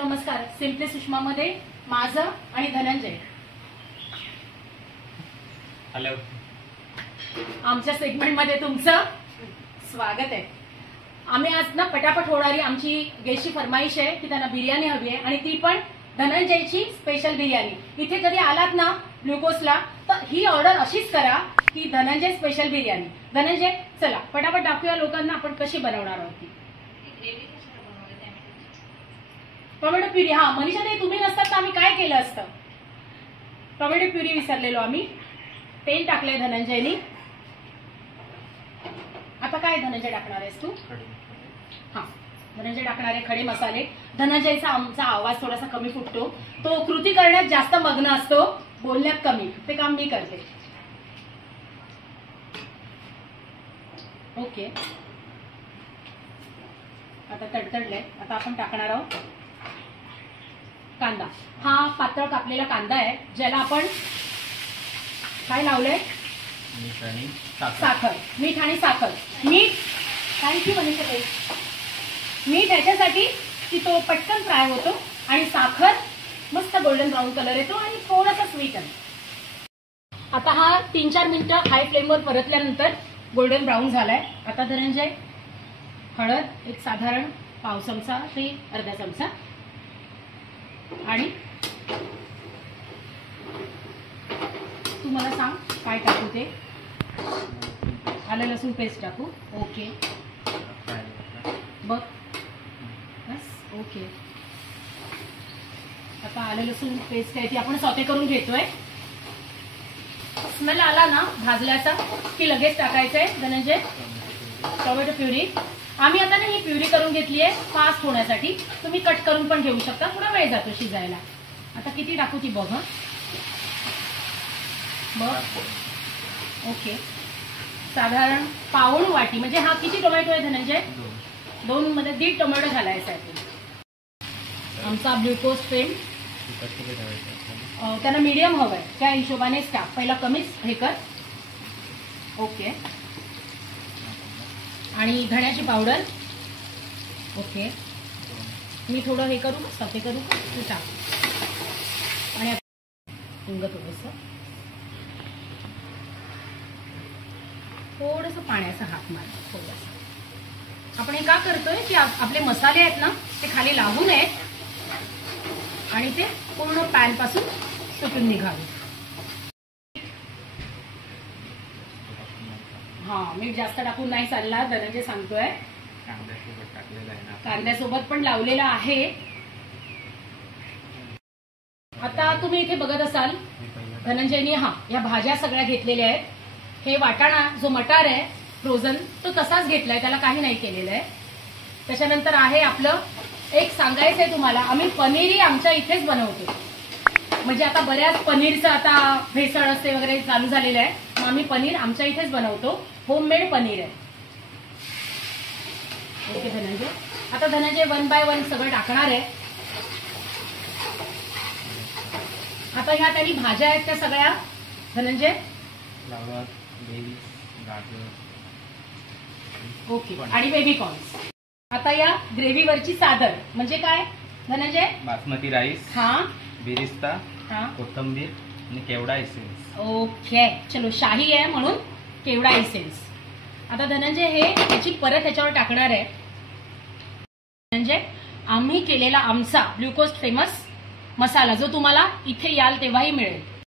नमस्कार, सिम्पली सुषमामध्ये माझं आणि धनंजय. हॅलो. आमच्या सेगमेंटमध्ये तुमचं स्वागत आहे. आम्ही आज ना पटापट होणारी आमची गेस्टची फरमाईश आहे की त्यांना बिर्याणी हवी आहे आणि ती पण धनंजयची स्पेशल बिर्याणी. इथे कधी आलात ना ग्लुकोजला तर ही ऑर्डर अशीच करा की धनंजय स्पेशल बिर्याणी. धनंजय चला पटापट दाखवूया लोकांना आपण कशी बनवणार आहोत. Tomato puree. हा मनीषा ताई तुम्ही नसतात तर आम्ही काय केलं असतं. टोमॅटो प्युरी विसरलेलो आम्ही. तेल टाकलंय धनंजयनी. आता काय धनंजय टाकणार आहेस तू. हा धनंजय टाकणार आहे खडे मसाले. धनंजयचा आमचा आवाज थोडासा कमी फुटतो. तो कृती करण्यात जास्त मग्न असतो, बोलण्यात कमी. ते काम मी करते. ओके आता तडतडलंय. आता आपण टाकणार आहोत कांदा. हा पातळ कापलेला कांदा आहे ज्याला आपण काय लावलंय साखर. मीठ आणि साखर. मीठ थँक्यू मनीषा ताई. मीठ याच्यासाठी की तो पटकन फ्राय होतो आणि साखर मस्त गोल्डन ब्राऊन कलर येतो आणि थोडासा स्वीट आहे. आता हा 3-4 मिनिटं हाय फ्लेमवर परतल्यानंतर गोल्डन ब्राऊन झालाय. आता धनंजय हळद एक साधारण पाव चमचा ते अर्धा चमचा आणि तू मला सांग काय टाकू ते. आलं लसूण पेस्ट टाकू. ओके बघ बस. ओके आता आलं लसूण पेस्ट आहे ती आपण सॉटे करून घेतोय. स्मेल आला ना भाजल्याचा की लगेच टाकायचं आहे धनंजय टोमॅटो प्युरी. आम्ही आता ना ही प्युरी करून घेतली आहे फास्ट होण्यासाठी. तुम्ही कट करून पण घेऊ शकता, थोडा वेळ जातो शिजायला. आता किती टाकू ती बघ. बघ ओके साधारण पाऊण वाटी म्हणजे हा किती टोमॅटो आहे धनंजय. 2 मध्ये 1.5 टोमॅटो घालायचा आहे. आमचा ग्लुकोज फ्रेंड त्यांना मीडियम हवंय त्या हिशोबानेच टाक. पहिला कमीच हे कर. ओके आणि धण्याची पावडर. ओके मी थोडं हे करू साथे करू तू टाक. आणि हिंग थोडस पाण्याचा हात मार. थोडस आपण हे का करतोय की आपले मसाले आहेत ना ते खाली लागू नयेत आणि ते पूर्ण पॅन पासून सुटून निघावे. हा मीठ जास्त टाकून नाही चालला धनंजय सांगतोय. कांद्यासोबत पण लावलेला आहे. आता तुम्ही इथे बघत असाल धनंजयनी हा या भाज्या सगळ्या घेतलेल्या आहेत. हे वाटाणा जो मटार आहे फ्रोझन तो तसाच घेतलाय, त्याला काही नाही केलेलं आहे. त्याच्यानंतर आहे आपलं एक सांगायचं आहे तुम्हाला, आम्ही पनीरही आमच्या इथेच बनवतो. म्हणजे आता बऱ्याच पनीरचं आता भेसळ असते वगैरे चालू झालेलं आहे. मग आम्ही पनीर आमच्या इथेच बनवतो. होममेड पनीर आहे. ओके धनंजय. आता धनंजय 1 बाय 1 सगळं टाकणार आहे. आता ह्या त्यांनी भाज्या आहेत त्या सगळ्या धनंजय. ओके आणि बेबी कॉर्न्स. आता या ग्रेव्हीवरची चादर म्हणजे काय धनंजय. बासमती राईस, हा बिरिस्ता, हा कोथिंबीर आणि केवडा एसेन्स. ओके चलो शाही आहे म्हणून केवडा एसेन्स. आता धनंजय हे याची परत ह्याच्यावर टाकणार आहे. धनंजय आम्ही केलेला आमचा ग्लुकोज फेमस मसाला जो तुम्हाला इथे याल तेव्हाही मिळेल.